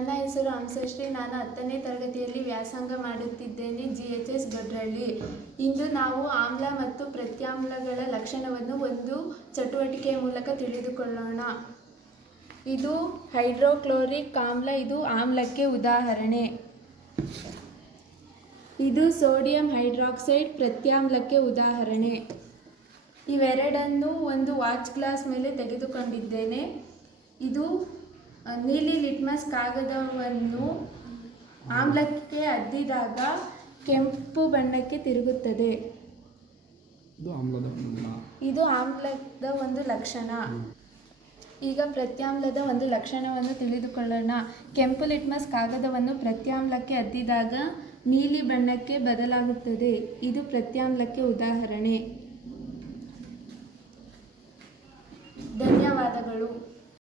ನನ್ನ ಹೆಸರು ಹಂಸಶ್ರೀ. ನಾನು 10ನೇ ತರಗತಿಯಲ್ಲಿ ವ್ಯಾಸಂಗ ಮಾಡುತ್ತಿದ್ದೇನೆ GHS ಗಡ್ರಳ್ಳಿ. ಇಂದು ನಾವು ಆಮ್ಲ ಮತ್ತು ಪ್ರತ್ಯಾಮ್ಲಗಳ ಲಕ್ಷಣವನ್ನು ಒಂದು ಚಟುವಟಿಕೆಯ ಮೂಲಕ ತಿಳಿದುಕೊಳ್ಳೋಣ. ಇದು ಹೈಡ್ರೋಕ್ಲೋರಿಕ್ ಆಮ್ಲ, ಇದು ಆಮ್ಲಕ್ಕೆ ಉದಾಹರಣೆ. ಇದು ಸೋಡಿಯಂ ಹೈಡ್ರಾಕ್ಸೈಡ್ ಪ್ರತ್ಯಾಮ್ಲಕ್ಕೆ ಉದಾಹರಣೆ. ಇವೆರಡನ್ನು ಒಂದು ವಾಚ್ ಗ್ಲಾಸ್ ಮೇಲೆ ತೆಗೆದುಕೊಂಡಿದ್ದೇನೆ. ಇದು ನೀಲಿ ಲಿಟ್ಮಸ್ ಕಾಗದವನ್ನು ಆಮ್ಲಕ್ಕೆ ಅದ್ದಿದಾಗ ಕೆಂಪು ಬಣ್ಣಕ್ಕೆ ತಿರುಗುತ್ತದೆ. ಇದು ಆಮ್ಲದ ಒಂದು ಲಕ್ಷಣ. ಈಗ ಪ್ರತ್ಯಾಮ್ಲದ ಒಂದು ಲಕ್ಷಣವನ್ನು ತಿಳಿದುಕೊಳ್ಳೋಣ. ಕೆಂಪು ಲಿಟ್ಮಸ್ ಕಾಗದವನ್ನು ಪ್ರತ್ಯಾಮ್ಲಕ್ಕೆ ಅದ್ದಿದಾಗ ನೀಲಿ ಬಣ್ಣಕ್ಕೆ ಬದಲಾಗುತ್ತದೆ. ಇದು ಪ್ರತ್ಯಾಮ್ಲಕ್ಕೆ ಉದಾಹರಣೆ. ಧನ್ಯವಾದಗಳು.